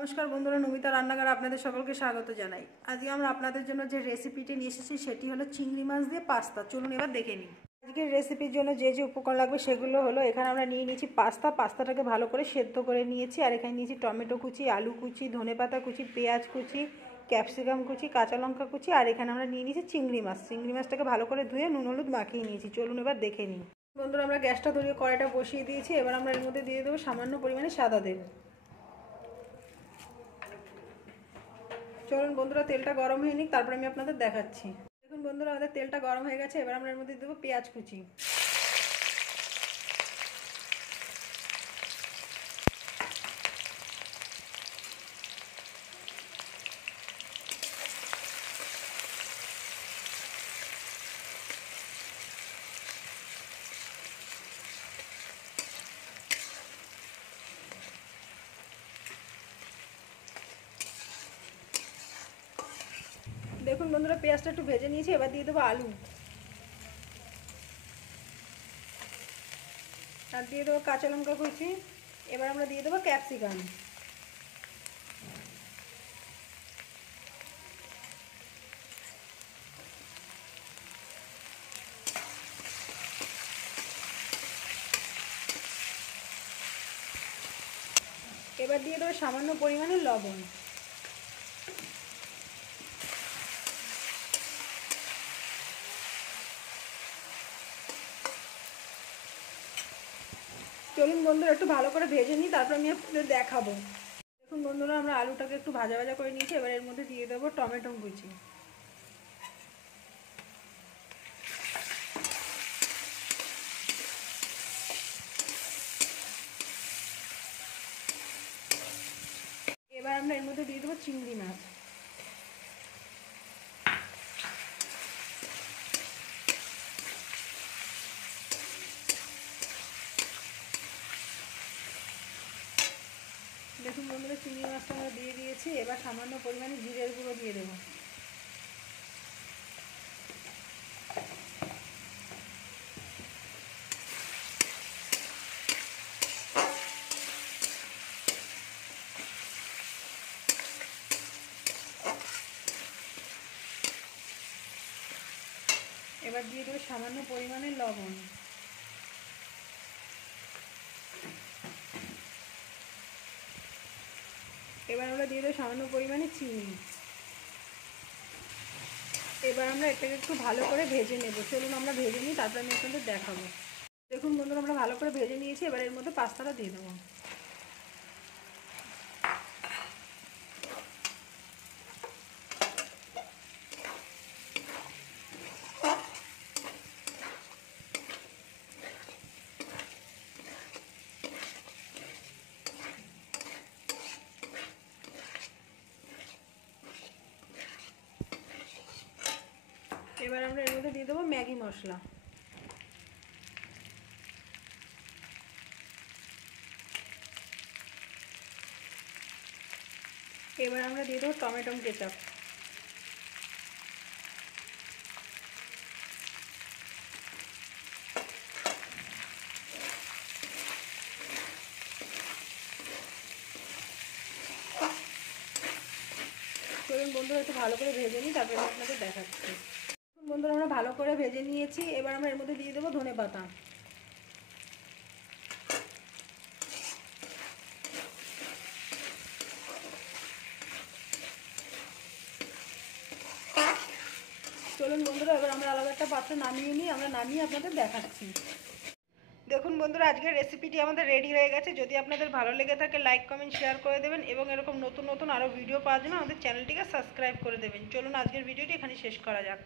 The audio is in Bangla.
নমস্কার বন্ধুরা, নমিতা রান্নাঘরে আপনাদের সকলকে স্বাগত জানাই। আজকে আমরা আপনাদের জন্য যে রেসিপিটি নিয়ে এসেছি সেটি হলো চিংড়ি মাছ দিয়ে পাস্তা। চলুন এবার দেখে নিই। আজকের রেসিপির জন্য যে যে উপকরণ লাগবে সেগুলো হলো, এখানে আমরা নিয়ে নিয়েছি পাস্তাটাকে ভালো করে সেদ্ধ করে নিয়েছি। আর এখানে নিয়েছি টমেটো কুচি, আলু কুচি, ধনেপাতা কুচি, পেঁয়াজ কুচি, ক্যাপসিকাম কুচি, কাঁচা লঙ্কা কুচি। আর এখানে আমরা নিয়ে নিয়েছি চিংড়ি মাছটাকে ভালো করে ধুয়ে নুন হলুদ মাখিয়ে নিয়েছি। চলুন এবার দেখে নিই। বন্ধুরা, আমরা গ্যাসটা ধরিয়ে কড়াইটা বসিয়ে দিয়েছি। এবার আমরা এর মধ্যে দিয়ে দেবো সামান্য পরিমাণে সাদা তেল। চলুন বন্ধুরা, তেলটা গরম হয়ে নিক, তারপরে আমি আপনাদের দেখাচ্ছি। দেখুন বন্ধুরা, আমাদের তেলটা গরম হয়ে গেছে। এবার আমরা এর মধ্যে দেবো পেঁয়াজ কুচি। দেখুন বন্ধুরা, পেঁয়াজটা একটু ভেজে নিয়েছি। এবার দিয়ে দেবো আলু, আর দিয়ে দেবো কাঁচা লঙ্কা কুচি। এবার আমরা দিয়ে দেবো ক্যাপসিকাম। এবার দিয়ে দেবো সামান্য পরিমাণে লবণ। চলুন বন্ধুরা, একটু ভালো করে ভেজে নিই, তারপর আমি আপনাদের দেখাবো। দেখুন বন্ধুরা, আমরা আলুটাকে একটু ভাজা ভাজা করে নিয়েছি। এবার এর মধ্যে দিয়ে দেবো টমেটো কুচি। এবার আমরা এর মধ্যে দিয়ে দেবো চিংড়ি মাছ। দেখুন বন্ধুরা, চিংড়ি মাছটা আমরা দিয়ে দিয়েছি। এবার সামান্য পরিমাণে জিরের গুঁড়ো দিয়ে দেবো। এবার দিয়ে দেবো সামান্য পরিমাণে লবণ। এবার আমরা দিয়ে দেবো সামান্য পরিমাণে চিনি। এবার আমরা এটাকে একটু ভালো করে ভেজে নেব। চলুন আমরা ভেজে নিই, তারপরে আমি আপনাদের দেখাবো। দেখুন বন্ধুরা, আমরা ভালো করে ভেজে নিয়েছি। এবার এর মধ্যে পাস্তাটা দিয়ে দেবো। এবার আমরা এর মধ্যে দিয়ে দেবো ম্যাগি মশলা। এবার আমরা দিয়ে দেবো টমেটো কেচাপ। চলুন বন্ধুরা, একটু ভালো করে ভেজে নিই, তারপরে আমি আপনাদের দেখাচ্ছি। বন্ধুরা, আমরা ভালো করে ভেজে নিয়েছি। এবার আমরা এর মধ্যে দিয়ে দেবো ধনেপাতা। চলুন বন্ধুরা, এবার আমরা আলাদা একটা পাত্রে নামিয়ে নিই। আমরা নামিয়ে আপনাদের দেখাচ্ছি। দেখুন বন্ধুরা, আজকের রেসিপিটি আমাদের রেডি হয়ে গেছে। যদি আপনাদের ভালো লেগে থাকে লাইক কমেন্ট শেয়ার করে দেবেন, এবং এরকম নতুন নতুন আরও ভিডিও পাওয়ার জন্য আমাদের চ্যানেলটিকে সাবস্ক্রাইব করে দেবেন। চলুন আজকের ভিডিওটি এখানে শেষ করা যাক।